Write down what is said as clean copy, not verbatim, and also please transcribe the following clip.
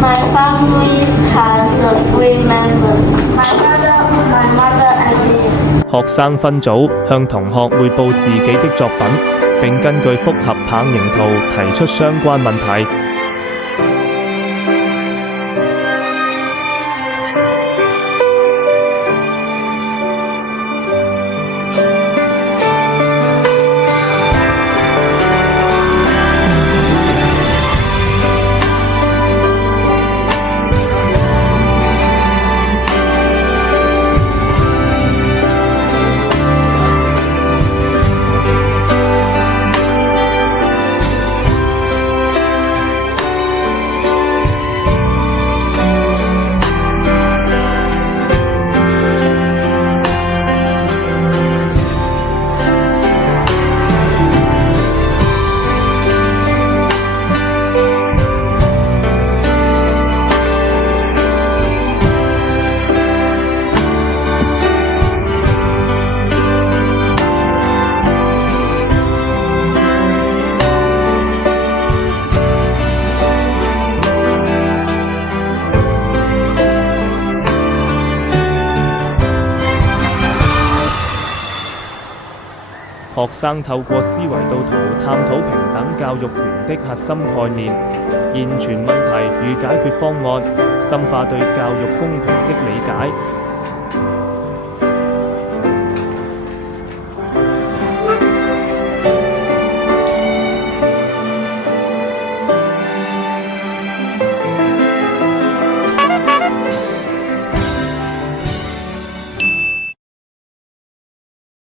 My family has three members. My father, my mother, and me. 學生分組向同學匯報自己的作品，並根據複合棒形圖提出相關問題。學生透過思維導圖探討平等教育權的核心概念、現存問題與解決方案，深化對教育公平的理解。